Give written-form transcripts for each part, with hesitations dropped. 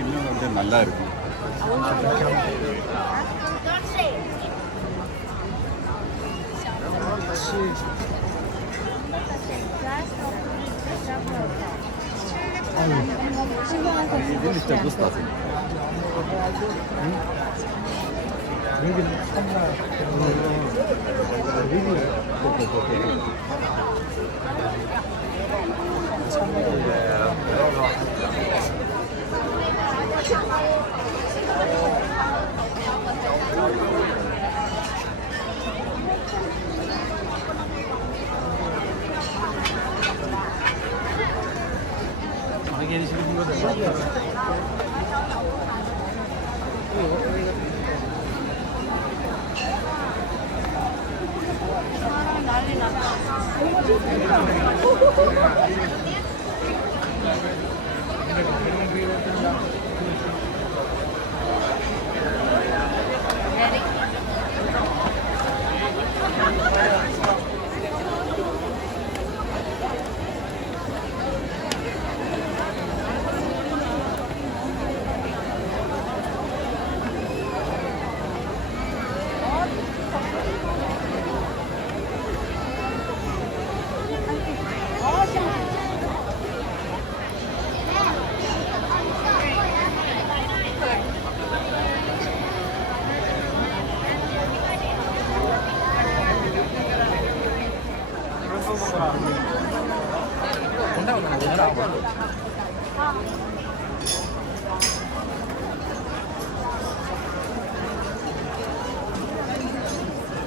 இன்னும் கொஞ்சம் நல்லா இருக்கும். 이게 진짜 무스타지. 여기는 gelişimi diyor da. 난리 났다.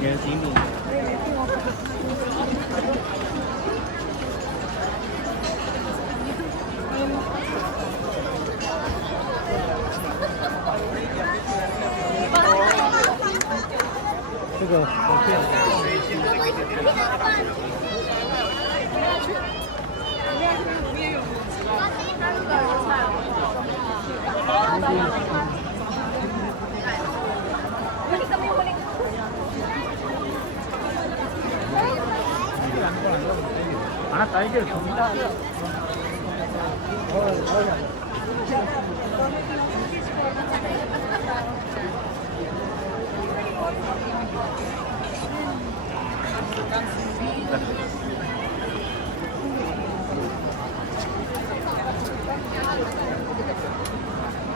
얘 지금 这个我아, 딸기를 겁니다.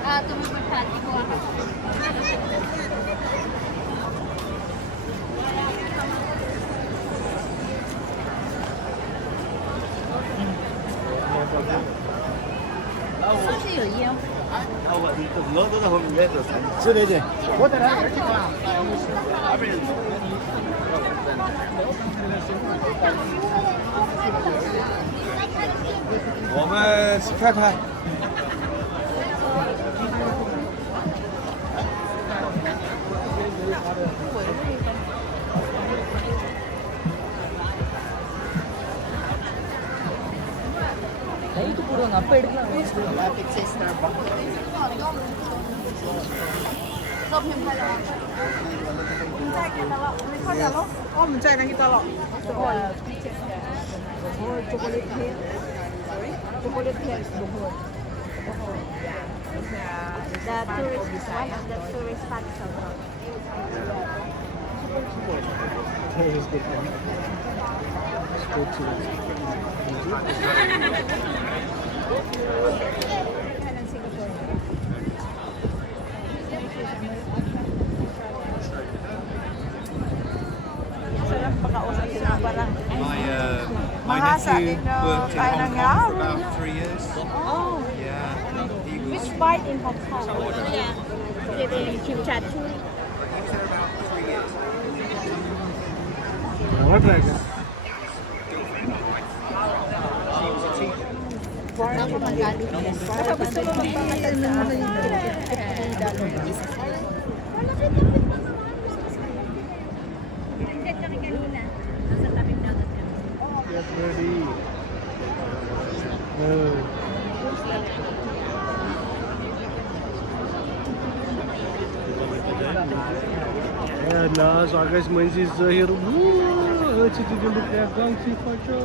À, tôi muốn phạt đi qua. 소스有烟。我都在后面也都看。是的，对。我在那边去看。那边。我们去看看。 The tourist one of the tourist spots also. My nephew worked in Hong Kong for about 3 years. Oh, Yeah. He was, which part in Hong Kong? Yeah, in Kim Chat. he was there about 3 years. What like She was a teacher. Get ready. Nas águas mães de Zahir. Antes de pegar se fachou.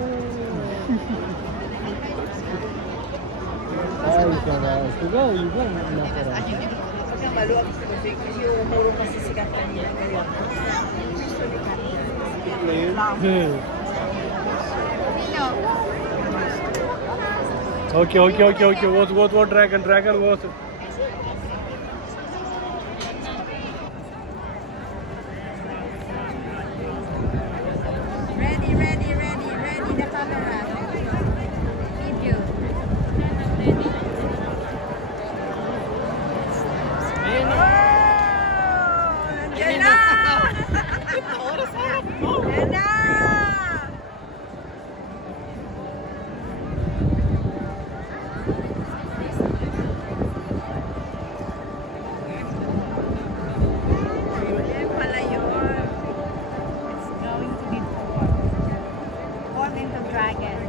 Ay, caralho. Ikaw, ikaw. Maluwag sa kasi yung murong kasi sikat kanya. Okay. What dragon what? Ready the camera. Video. Yan na! Yan na! Yan pala yun. It's going to be formed into dragon.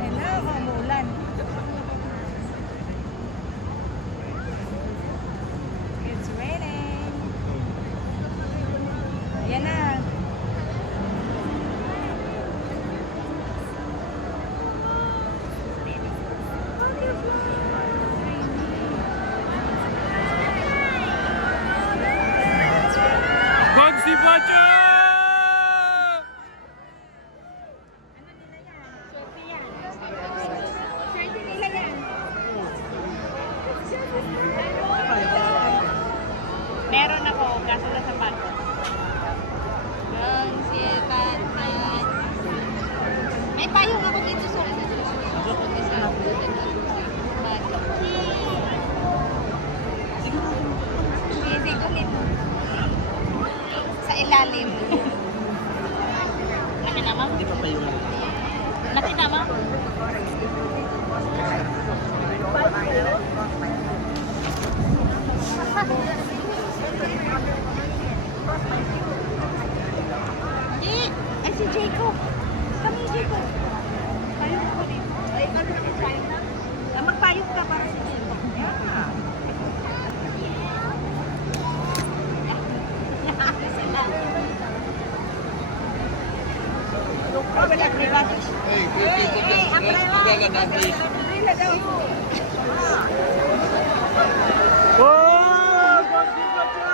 Hello, umulan. It's raining. Yan na. Bag si Pacha! Meron ako, kaso na sa bato. Yung sipat na... May payong ako dito sa... Hindi ko nito. Sa ilalim. Nakita mo? Hindi pa payong. Nakita mo? Ay, si Jacob. Kami, Jacob. Payong ako dito. Ay, ano na payong na? Magpayong ka para si Jacob. Yeah. Oh, bag si Pacha!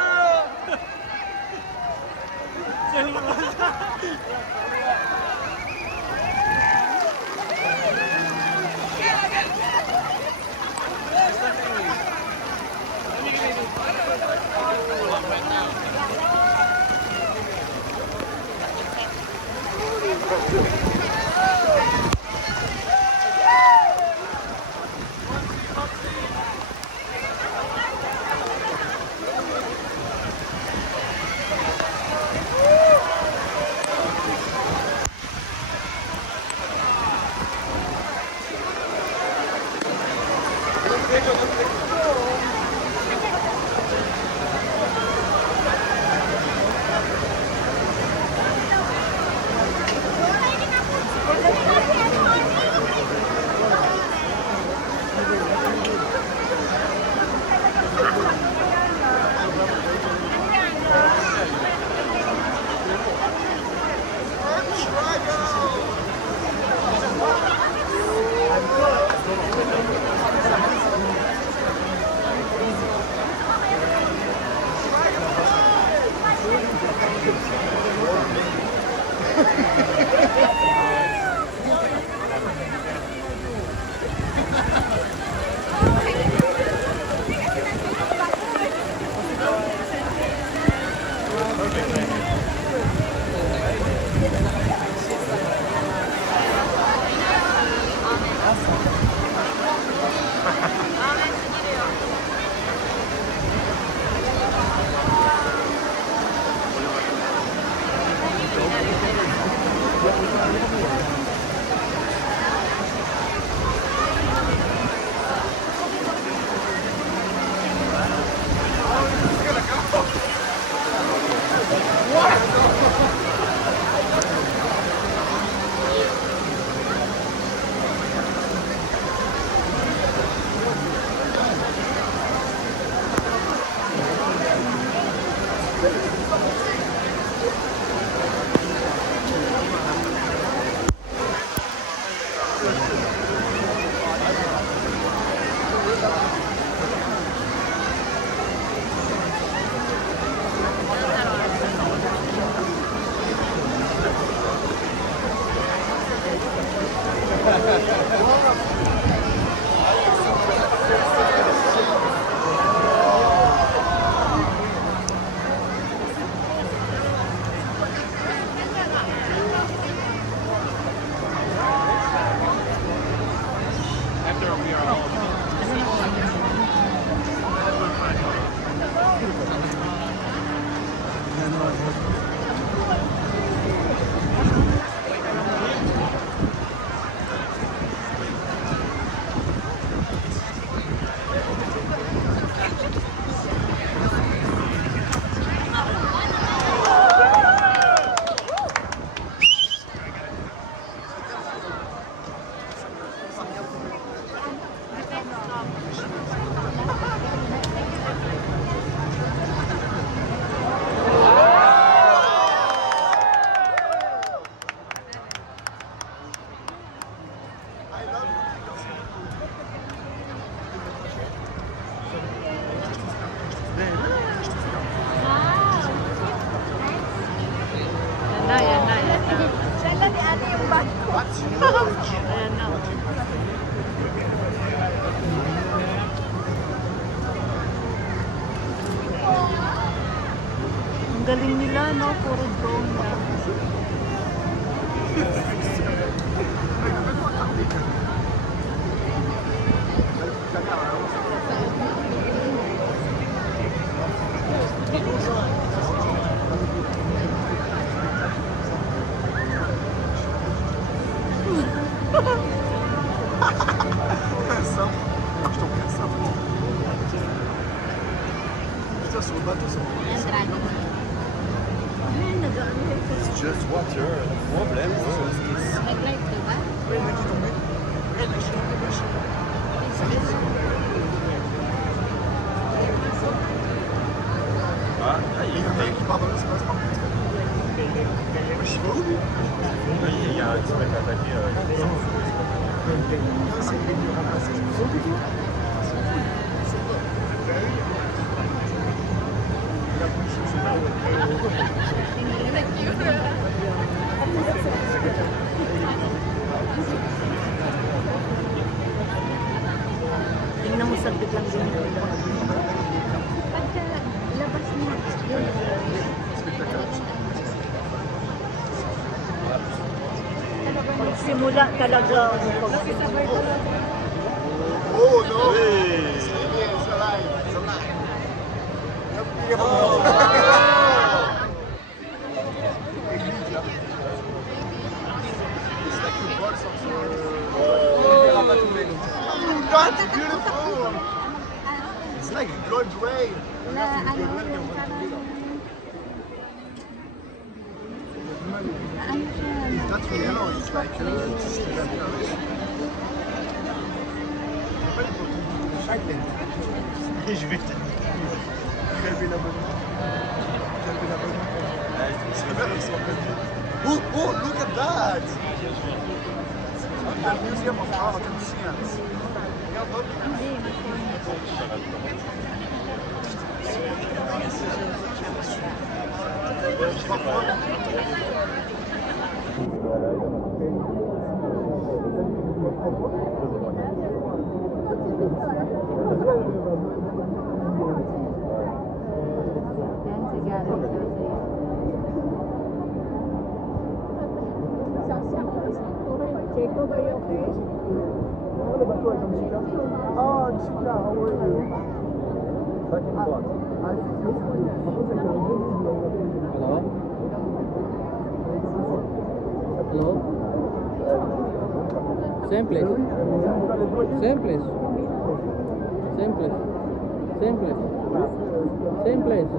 puro dome lang. It's just water. The problem is Nag-live ka ba? il y a un qui se met à attaquer. Tingnan mo saglit lang din. Pagka labas mo, yun. Simula talaga. Oh no! It's alive. It's alive. It's like you brought some that's beautiful! It's like blood rain. It's not yellow, it's like Je vais Oh, look at that! The Museum of Art and Science. Jacob, are you okay? Oh, Chica, how are you? Second block. Hello? Same place. Same place. Same place. Same place. Same place.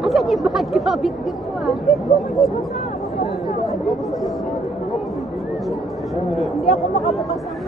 Asan yung bag ko? Bit-bit ko ah. Hindi ako makabukas ng